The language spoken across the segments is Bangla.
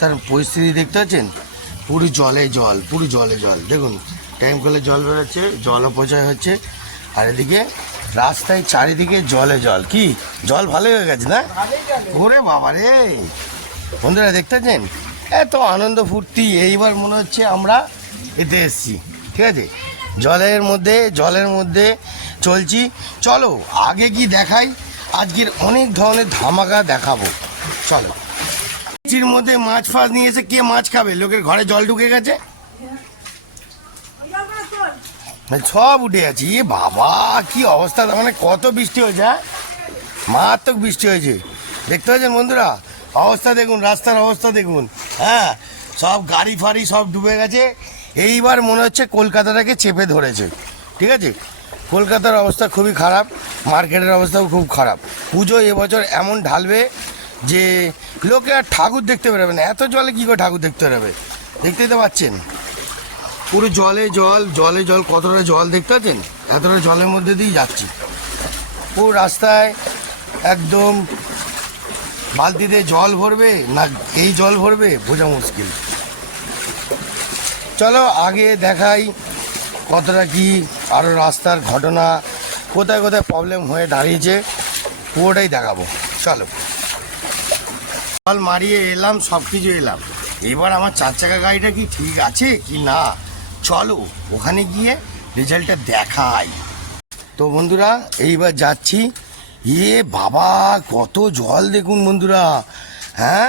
তার পরিস্থিতি দেখতে পাচ্ছেন? পুরো জলে জল, পুরো জলে জল। দেখুন টাইম কলে জল বেরোচ্ছে, জল অপচয় হচ্ছে, আর এদিকে রাস্তায় চারিদিকে জলে জল। কি? জল ভালো হয়ে গেছে না? ওরে বাবা রে! বন্ধুরা, দেখতে পাচ্ছেন? এত আনন্দ ফুর্তি, এইবার মনে হচ্ছে আমরা এতে এসছি। ঠিক আছে? জলের মধ্যে জলের মধ্যে চলছি। চলো, আগে কি দেখাই? আজকের অনেক ধরনের ধামাকা দেখাবো। চলো। চির মধ্যে মাছ ফাছ নিয়ে এসে কে মাছ খাবে? লোকের ঘরে জল ঢুকে গেছে? মানে সব উঠে গেছে। এ বাবা, কি অবস্থা? মানে কত বৃষ্টি হয়েছে হ্যাঁ? মারাত্মক বৃষ্টি হয়েছে। দেখতে পাচ্ছেন বন্ধুরা? অবস্থা দেখুন, রাস্তার অবস্থা দেখুন হ্যাঁ? সব গাড়ি ফাড়ি সব ডুবে গেছে। এইবার মনে হচ্ছে কলকাতাটাকে চেপে ধরেছে। ঠিক আছে? কলকাতার অবস্থা খুবই খারাপ, মার্কেটের অবস্থাও খুব খারাপ। পুজো এবছর এমন ঢালবে যে লোকে আর ঠাকুর দেখতে বেরোবে না। এত জলে কী করে ঠাকুর দেখতে বেরোবে? দেখতেই তো পাচ্ছেন। পুরো জলে জল জলে জল, কতটা জল দেখতে পাচ্ছেন? এতটা জলের মধ্যে দিয়েই যাচ্ছি। পুরো রাস্তায় একদম বালতিতে জল ভরবে না এই জল ভরবে? বোঝা মুশকিল। চলো আগে দেখাই কতটা কি আরও রাস্তার ঘটনা, কোথায় কোথায় প্রবলেম হয়ে দাঁড়িয়েছে। পুরোটাই দেখাবো। চলো। জল মারিয়ে এলাম সব কিছু এলাম। এবার আমার চার চাকা গাড়িটা কি ঠিক আছে কি না? চলো, ওখানে গিয়ে রেজাল্টটা দেখাই। তো বন্ধুরা, এইবার যাচ্ছি। এ বাবা, কত জল দেখুন বন্ধুরা। হ্যাঁ?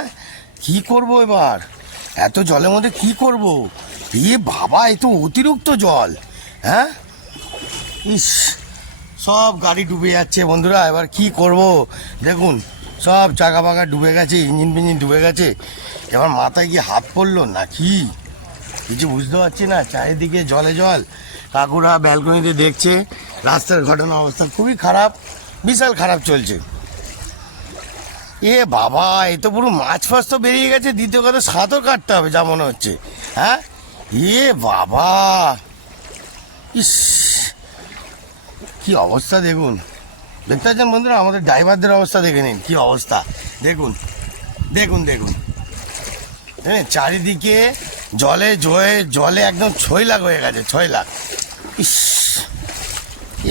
কি করব এবার? এত জলের মধ্যে কি করব? এ বাবা, এ তো অতিরিক্ত জল। হ্যাঁ? ইস, সব গাড়ি ডুবে যাচ্ছে বন্ধুরা। এবার কি করব? দেখুন। সব চাকা পাকা ডুবে গেছে, ইঞ্জিন ফিঞ্জিন ডুবে গেছে। এবার মাথায় কি হাত পড়ল না কি কিছু বুঝতে পারছি না, চারিদিকে জলে জল। কাকুরা ব্যালকনিতে দেখছে, রাস্তার ঘটনা অবস্থা খুবই খারাপ, বিশাল খারাপ চলছে। এ বাবা, এ তো পুরো মাছ ফাছ তো বেরিয়ে গেছে, দ্বিতীয় কথা সাঁতর কাটতে হবে, যা মনে হচ্ছে। হ্যাঁ? এ বাবা! ইস! কি অবস্থা দেখুন। দেখতে বন্ধুরা, আমাদের ড্রাইভারদের অবস্থা দেখে নিন, কি অবস্থা? দেখুন দেখুন দেখুন। হ্যাঁ চারিদিকে জলে, জয়ে, জলে একদম ছয় লাখ হয়ে গেছে, ছয় লাখ। ইস,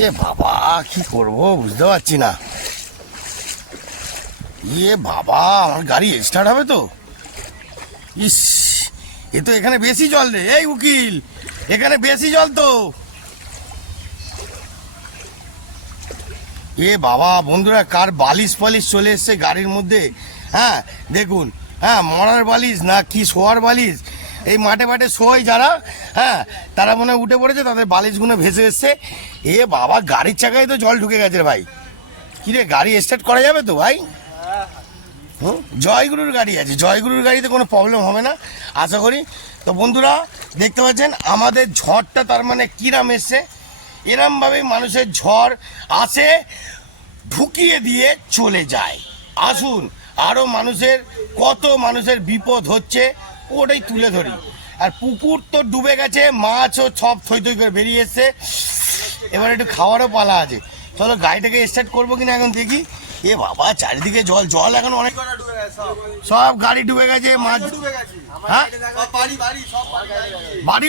এ বাবা, কি করব বুঝতে পারছি না। ইয়ে বাবা, আমার গাড়ি স্টার্ট হবে তো? ইস, এ তো এখানে বেশি জল রে, এই উকিল, এখানে বেশি জল তো। এ বাবা, বন্ধুরা, কার বালিশ ফালিশ চলে এসছে গাড়ির মধ্যে? হ্যাঁ দেখুন হ্যাঁ মরার বালিশ না কি শোয়ার বালিশ? এই মাঠে মাঠে শোয় যারা হ্যাঁ তারা মনে উঠে পড়েছে, তাদের বালিশগুলো ভেসে এসছে। এ বাবা, গাড়ির চাকায় তো জল ঢুকে গেছে ভাই। কিরে গাড়ি স্টার্ট করা যাবে তো ভাই? হুম, জয়গুরুর গাড়ি আছে। জয়গুরুর গাড়িতে কোনো প্রবলেম হবে না, আশা করি। তো বন্ধুরা, দেখতে পাচ্ছেন, আমাদের ঝড়টা তার মানে কিরাম এসছে। এরমভাবেই মানুষের ঝড় আসে ঢুকিয়ে দিয়ে চলে যায়। আসুন আরও মানুষের কত মানুষের বিপদ হচ্ছে ওটাই তুলে ধরি। আর পুকুর তো ডুবে গেছে মাছও সব থই থই করে বেরিয়ে এসছে। এবার একটু খাওয়ারও পালা আছে। চলো গাড়িটাকে স্টার্ট করব কিনা এখন দেখি। এ বাবা চারিদিকে জল জল এখন অনেক সব গাড়ি ডুবে গেছে মাছ হ্যাঁ? বাড়ি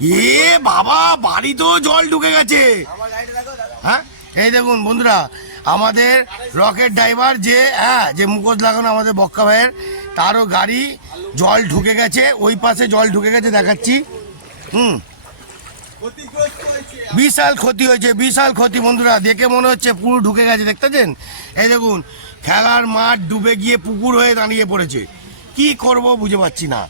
এ বাবা বাড়ি তো জল ঢুকে গেছে। হ্যাঁ? এই দেখুন বন্ধুরা, আমাদের রকেট ড্রাইভার যে হ্যাঁ যে মুখোশ লাগানো আমাদের বক্কা ভাইয়ের, তারও গাড়ি জল ঢুকে গেছে, ওই পাশে জল ঢুকে গেছে, দেখাচ্ছি। হুম। বিশাল ক্ষতি হয়েছে, বিশাল ক্ষতি বন্ধুরা, দেখে মনে হচ্ছে পুরো ঢুকে গেছে, দেখতেছেন? এই দেখুন, খেলার মাঠ ডুবে গিয়ে পুকুর হয়ে দাঁড়িয়ে পড়েছে। কি করব বুঝে পাচ্ছি না।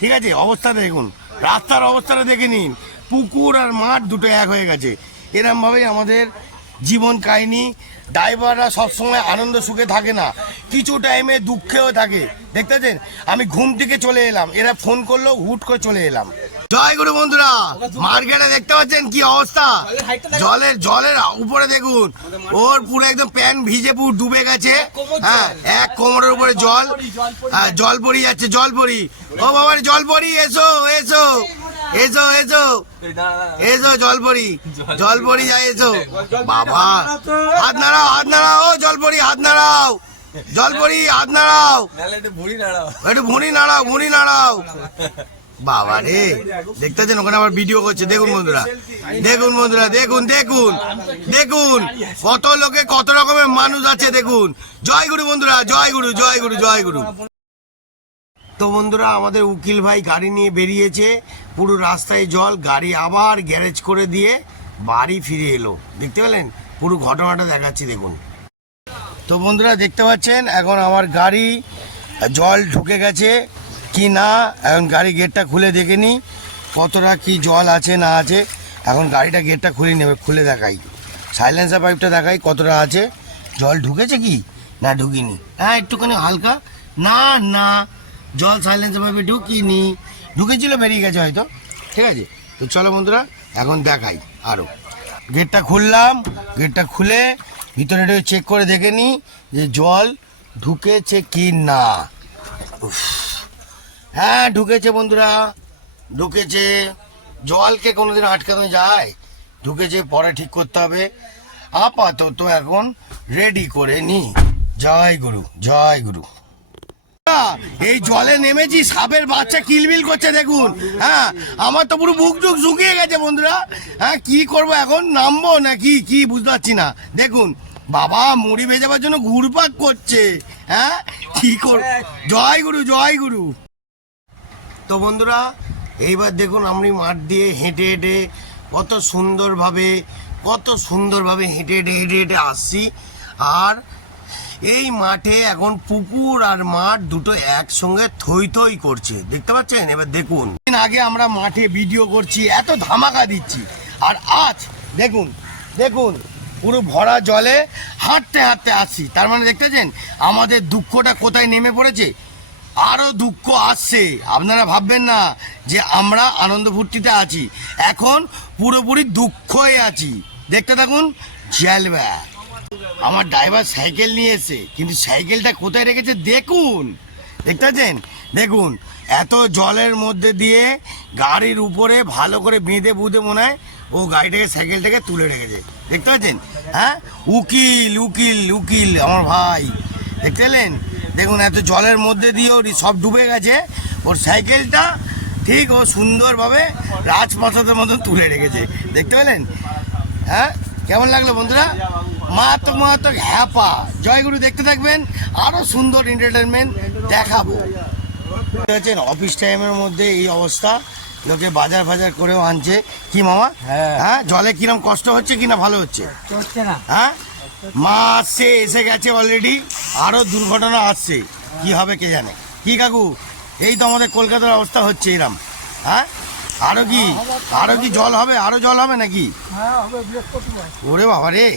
ঠিক আছে, অবস্থা দেখুন। রাস্তার অবস্থাটা দেখে নিন। পুকুর আর মাঠ দুটো এক হয়ে গেছে। এরমভাবেই আমাদের জীবন কাহিনী। ড্রাইভাররা সবসময় আনন্দ সুখে থাকে না। কিছু টাইমে দুঃখেও থাকে। দেখতেছেন আমি ঘুম থেকে চলে এলাম। এরা ফোন করলেও হুট করে চলে এলাম। জয় গুরু বন্ধুরা মার্কেটে দেখতে পাচ্ছেন কি অবস্থা? জলের জলের উপরে দেখুন। ওর পুরো একদম প্যান্ট ভিজে পুরো ডুবে গেছে। হ্যাঁ এক কোমরের উপরে জল। হ্যাঁ জল পড়ি যাচ্ছে। জল পড়ি ও বাবার জল পড়ি এসো এসো এসো এসো। এসো জল পড়ি জল পড়ি যায় এসো। বাবা হাত নাড়াও হাত নাড়াও ও জল পড়ি হাত নাড়াও। জলপরি হাত নাড়াও। একটু ভুড়ি নাড়াও। একটু ভুঁড়ি নাড়াও ভুঁড়ি নাড়াও। বাবা রে দেখতেছেন ওখানে আবার ভিডিও করছে। দেখুন বন্ধুরা দেখুন বন্ধুরা, দেখুন দেখুন দেখুন, কত লোকে, কত রকমের মানুষ আছে, দেখুন। জয় গুরু বন্ধুরা, জয় গুরু জয় গুরু জয় গুরু। তো বন্ধুরা, আমাদের উকিল ভাই গাড়ি নিয়ে বেরিয়েছে। পুরো রাস্তায় জল, গাড়ি আবার গ্যারেজ করে দিয়ে বাড়ি ফিরে এলো। দেখতে পেলেন? পুরো ঘটনাটা দেখাচ্ছি, দেখুন। তো বন্ধুরা, দেখতে পাচ্ছেন? এখন আমার গাড়ি, জল ঢুকে গেছে। কি না, এখন গাড়ি গেটটা খুলে দেখে নি, কতটা কি জল আছে না আছে। এখন গাড়িটা গেটটা খুলে নেবে, খুলে দেখাই। সাইলেন্সার পাইপটা দেখাই কতটা আছে। জল ঢুকেছে কি? না, ঢুকিনি। হ্যাঁ একটুখানি হালকা। না না, জল সাইলেন্সার পাইপে ঢুকিনি। ঢুকেছিল, বেরিয়ে গেছে হয়তো। ঠিক আছে? তো চলো বন্ধুরা, এখন দেখাই আরও গেটটা খুললাম, গেটটা খুলে ভিতরে চেক করে দেখে নি যে জল ঢুকেছে কি না। উফ। হ্যাঁ ঢুকেছে বন্ধুরা। ঢুকেছে। জলকে কোনোদিন আটকানো যায়? ঢুকেছে পরে ঠিক করতে হবে। আপাতত এখন রেডি করে নি। জয় গুরু জয় গুরু। এই জলে নেমেছি সাপের বাচ্চা কিলবিল করছে দেখুন। হ্যাঁ আমার তো পুরো বুক টুক শুকিয়ে গেছে বন্ধুরা। হ্যাঁ কি করব এখন? নামবো নাকি? কি বুঝতে পারছি না। দেখুন বাবা মুড়ি ভেজাবার জন্য ঘুরপাক করছে। হ্যাঁ কি কর জয় গুরু জয় গুরু। তো বন্ধুরা, এইবার দেখুন আমি মাঠ দিয়ে হেঁটে হেঁটে কত সুন্দরভাবে কত সুন্দরভাবে হেঁটে হেঁটে হেঁটে হেঁটে আসছি। আর এই মাঠে এখন পুকুর আর মাঠ দুটো একসঙ্গে থই থই করছে। দেখতে পাচ্ছেন? এবার দেখুন। দিন আগে আমরা মাঠে ভিডিও করছি, এত ধামাকা দিচ্ছি। আর আজ দেখুন দেখুন, পুরো ভরা জলে হাঁটতে হাঁটতে আসছি। তার মানে দেখতেছেন আমাদের দুঃখটা কোথায় নেমে পড়েছে? আরও দুঃখ আসছে। আপনারা ভাববেন না যে আমরা আনন্দ ফুর্তিতে আছি। এখন পুরোপুরি দুঃখই আছি। দেখতে থাকুন জেলব্যা আমার ড্রাইভার সাইকেল নিয়ে এসে কিন্তু সাইকেলটা কোথায় রেখেছে দেখুন। দেখতে পাচ্ছেন? দেখুন, এত জলের মধ্যে দিয়ে গাড়ির উপরে ভালো করে বেঁধে বুঁধে মনে হয় ও গাড়িটাকে, সাইকেলটাকে তুলে রেখেছে। দেখতে পাচ্ছেন? হ্যাঁ? উকিল উকিল উকিল, আমার ভাই। দেখতে পেলেন? দেখুন এত জলের মধ্যে দিয়ে ওর সব ডুবে গেছে। ওর সাইকেলটা ঠিক ও সুন্দরভাবে রাজপ্রাসাদের মতন তুলে রেখেছে। দেখতে পেলেন? হ্যাঁ? কেমন লাগল বন্ধুরা? মারাত্মক মারাত্মক হ্যাপা। জয়গুরু দেখতে থাকবেন। আরও সুন্দর এন্টারটেনমেন্ট দেখাবো। দেখছেন অফিস টাইমের মধ্যে এই অবস্থা। লোকে বাজার ফাজার করেও আনছে। কি মামা? হ্যাঁ। হ্যাঁ? জলে কিরম কষ্ট হচ্ছে কিনা ভালো হচ্ছে? হ্যাঁ? মা আসছে এসে গেছে অলরেডি আরও দুর্ঘটনা আসছে। কি হবে কে জানে? কি কাকু? এই তো আমাদের কলকাতার অবস্থা হচ্ছে এরম। হ্যাঁ? আরও কি? আরও কি জল হবে? আরও জল হবে নাকি? ওরে বাবা রে।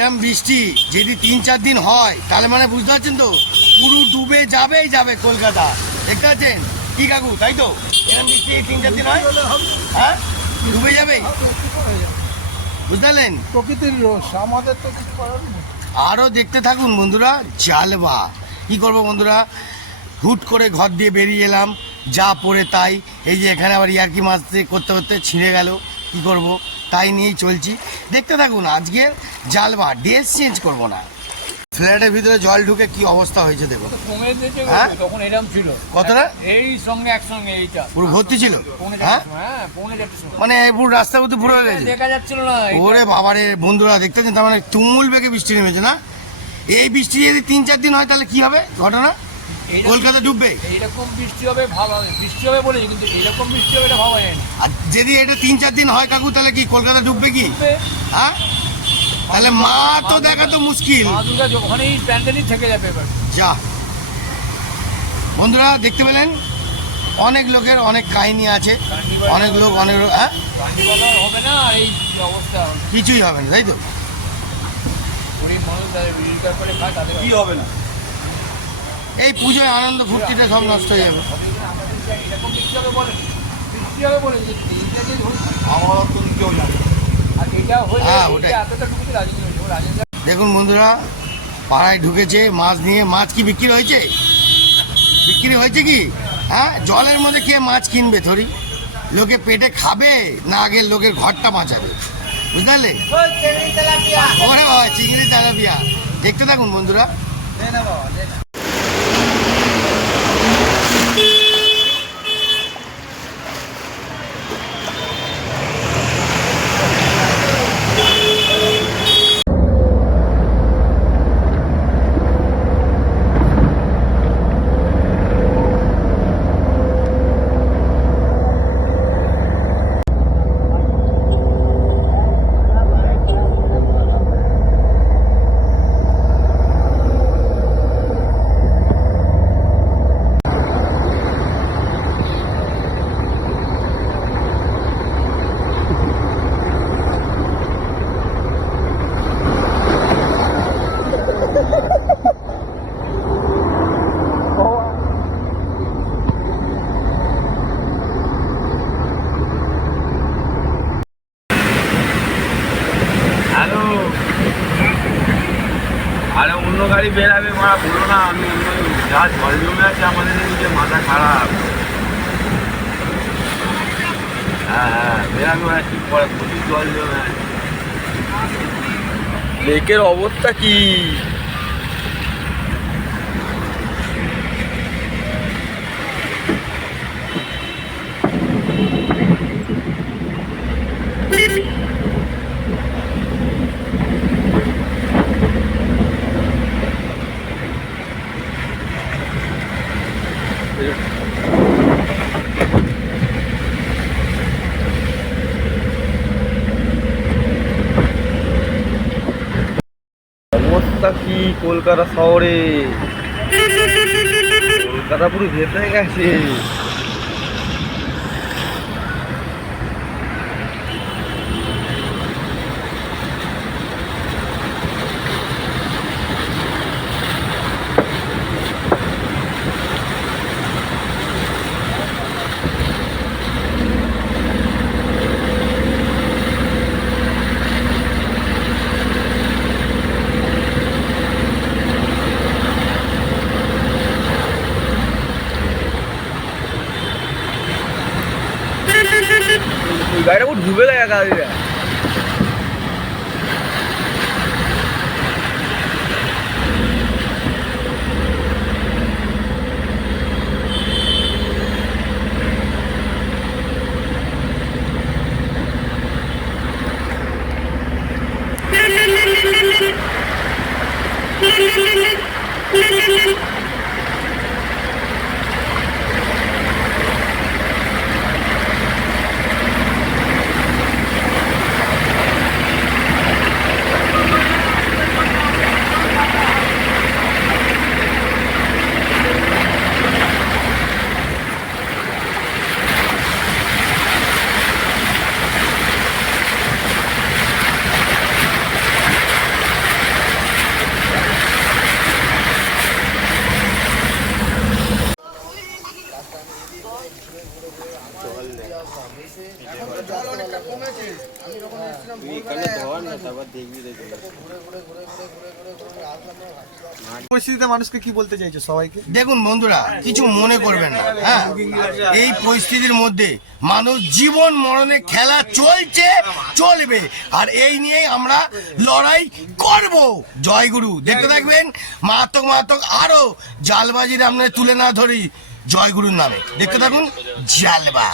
এরম বৃষ্টি যদি তিন চার দিন হয়, তাহলে মানে বুঝতে পারছেন তো? পুরো ডুবে যাবেই যাবে কলকাতা। দেখতে পাচ্ছেন? কি কাকু, তাই তো? এরম বৃষ্টি তিন চার দিন হয়? হ্যাঁ? ডুবে যাবে? বুঝতে পারলেন? প্রকৃতির রোষ, আমাদের তো কিছু করার আরও দেখতে থাকুন বন্ধুরা, জালবা। কি করব বন্ধুরা? হুট করে ঘর দিয়ে বেরিয়ে এলাম, যা পড়ে তাই। এই যে এখানে আবার ইয়ার্কি মাছ দিয়ে করতে করতে ছিঁড়ে গেল, কি করব? তাই নিয়েই চলছি। দেখতে থাকুন, আজকের জালবা, ড্রেস চেঞ্জ করব না। ফ্ল্যাটের ভিতরে জল ঢুকে কি অবস্থা হয়েছে দিয়েছে হ্যাঁ? তখন এরকম ছিল। কতটা? এই সঙ্গে একসঙ্গে এইটা। পুরো ভর্তি ছিল? হ্যাঁ? হ্যাঁ মানে পুরো রাস্তা মধ্যে পুরো হয়ে গেছে। দেখা যাচ্ছিল না ওরে বাবারে বন্ধুরা দেখতেছেন তার মানে তুমুল বেগে বৃষ্টি নেমেছে না? এই বৃষ্টি যদি তিন চার দিন হয় তাহলে কি হবে ঘটনা? কলকাতা ডুববে। এইরকম বৃষ্টি হবে ভাবা বৃষ্টি হবে বলেছি কিন্তু এরকম বৃষ্টি হবে এটা ভাবা যায় না। আর যদি এটা তিন চার দিন হয় কাকু তাহলে কি কলকাতা ডুববে কি? হ্যাঁ? তাহলে মা তো দেখা তো মুশকিল। মা দুর্গা ওখানেই প্যান্ডেলই থেকে যাবে এবার। যা। বন্ধুরা দেখতে পেলেন? অনেক লোকের অনেক কাহিনী আছে। অনেক লোক অনেক লোক- হ্যাঁ? হবে না এই অবস্থা কিছুই হবে না তাই তো? কি হবে না? এই পুজোয় আনন্দ ফুর্তিটা সব নষ্ট হয়ে যাবে। আমার তো জানে হয়ে ওটাই। দেখুন বন্ধুরা পাড়ায় ঢুকেছে মাছ নিয়ে মাছ কি বিক্রি হয়েছে? বিক্রি হয়েছে কি? হ্যাঁ জলের মধ্যে কে মাছ কিনবে থরি? লোকে পেটে খাবে না আগে লোকের ঘরটা বাঁচাবে? বুঝতে পারলে ওরে বাবা চিংড়ি তেলাপিয়া। দেখতে থাকুন বন্ধুরা দে না বাবা দে না হ্যালো গাড়ি বেরাবে মারা বলো না, আমি যা জল জমে আছে আমাদের এদিকে, মাথা খারাপ। হ্যাঁ হ্যাঁ বেরাবে ওরা ঠিক করে? প্রচুর জল জমে আছে। লেকের অবস্থা কি? অবস্থা কি? কলকাতা শহরে। কলকাতা পুরো ভেতরে গেছে গাড়িটা পুরো ডুবে গেছে গাড়িটা পরিস্থিতিতে মানুষকে কি বলতে চাইছো সবাইকে? দেখুন বন্ধুরা, কিছু মনে করবেন না হ্যাঁ? এই পরিস্থিতির মধ্যে মানুষ জীবন মরণে খেলা চলছে, চলবে। আর এই নিয়েই আমরা লড়াই করব। জয়গুরু, দেখতে থাকবেন, মারাত্মক মারাত্মক, আরও জালবাজির আপনার তুলে না ধরি জয়গুরুর নামে। দেখতে থাকুন জালবা